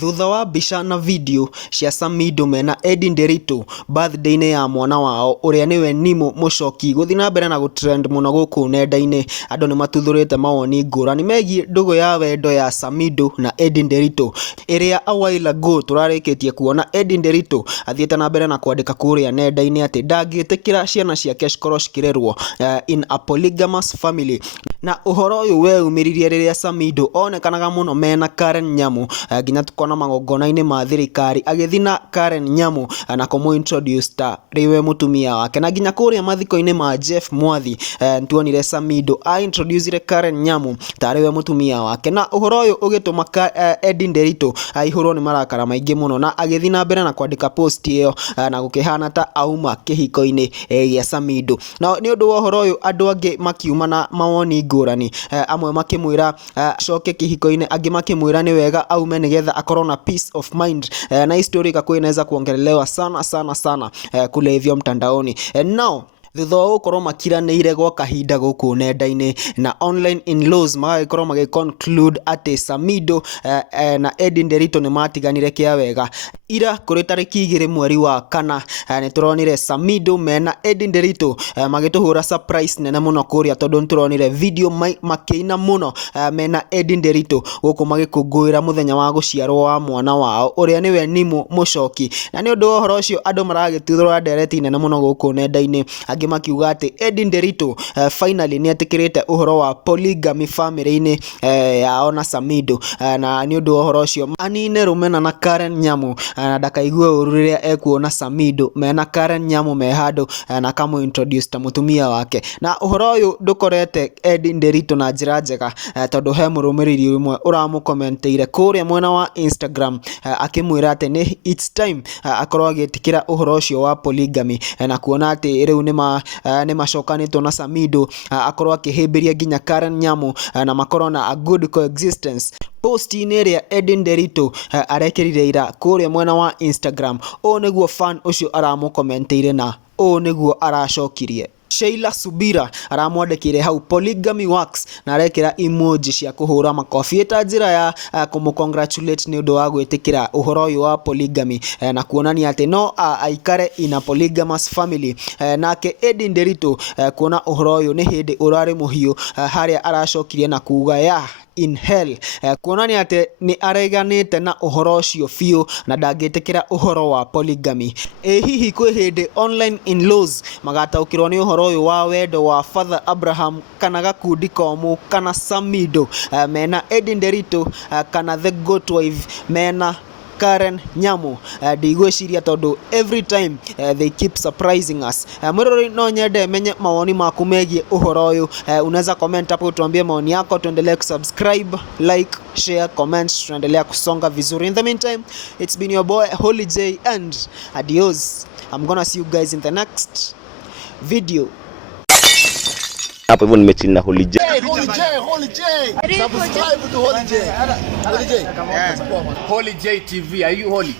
Thutha wa mbica na video cia Samidoh mena Edday Nderitu birthday-inĩ ya mwana wao uria niwe Nyamu mucoki guthi na mbere na gutrend muno guku nenda-inĩ, andu ni matuthurite mawoni ngurani megie ndugu ya wendo ya Samidoh na Edday Nderitu iria a while ago turarikitie kuona Edday Nderitu athiete na mbere na kwandika kuria nenda-inĩ ati ndangĩtĩkĩra ciana ciake cikorwo cikirerwo in a polygamous family. Na uhoro uyu weumiririe riria Samidoh onekanaga muno mena Nyamu nginya tukona magongona-inĩ ma thirikari agithina Nyamu na kumu introduce ta riwe mutumia wake, na nginya kuria mathiko-inĩ ma Jeff Mwathi tuonire Samidoh a introduce Nyamu ta riwe mutumia wake, na uhoro uyu ugituma Edday Nderitu aihurwo ni marakara maingi muno na agithina mbere na kwandika post iyo na gukihana ta auma kihiko-inĩ gĩa Samidoh. Na ni undu wa uhoro uyu andu angi makiuma na mawoni ngurani, amwe makimwira coke kihiko-inĩ, angi makimwira ni wega aume nigetha akorwo na peace of mind, na history kakwe inaweza kuongelelewa sana kule hivyo mtandaoni. Now thutha wa gukorwo makiranĩire gwa kahinda guku nenda-inĩ na online in-laws magagikorwo magiconclude ati Samidoh na Edday Nderitu ni matiganire kia wega, ira kuri tariki 2 mweri wa kana ni turonire Samidoh mena Edday Nderitu magituhura surprise nene muno kuria, tondu turonire video makiina muno mena Edday Nderitu guku magikungũira muthenya wa guciarwo wa mwana wao uria niwe Nyamu mucoki. Na ni undu wa uhoro ucio andu maragituthura ndereti nene muno guku nenda-inĩ, makiuga ati Edday Nderitu finally ni atikirite uhoro wa polygamy family-inĩ yao na Samidoh, na ni undu wa uhoro ucio anine rumena na Nyamu na ndakaigue uru riria ekuona Samidoh mena Nyamu me handu na kamu introduce ta mutumia wake. Na uhoro uyu ndukorete Edday Nderitu na njira njega, tondu he murumiriri umwe uramukomenteire kuria mwena wa Instagram akimwira ati ni it's time akorwo agitikira uhoro ucio wa polygamy, na kuona ati riu ni macokanitwo na Samidoh akorwo akihimbiria nginya Nyamu na makorwo na a good coexistence. Post-inĩ ĩrĩa Edday Nderitu arekirire ira kuria mwena wa Instagram, o niguo fan ucio aramukomenteire na o niguo aracokirie. Sheila Subira aramwandikire hau polygamy works na arekira emoji cia kuhura makofi eta njira ya kumcongratulate ni undu wa gwitikira uhoro uyu wa polygamy na kuonania ati no aikare in a polygamous family. Nake Edday Nderitu kuona uhoro uyu ni hindi urari muhiu haria aracokirie na kuuga ya in hell, kuonania ati ni areganite na uhoro ucio biu na ndangĩtĩkĩra uhoro wa polygamy. Hihi kwi hindi online in-laws magataukirwo ni uhoro uyu wa wendo wa Father Abraham kana gakundi komu kana Samidoh mena Edday Nderitu kana the goat wife mena Nyamu? Ndigwiciria tondu every time they keep surprising us. Mwirori no nyende menye mawoni maku megie uhoro uyu, unaweza comment hapo tuambie maoni yako, tuendelee kusubscribe, like, share, comment, tuendelee kusonga vizuri. In the meantime, it's been your boy Holy J and adios. I'm gonna see you guys in the next video. Hapo hivyo nimechini na Holy J. Subscribe to Holy J. Holy J. Holy J TV. Are you holy?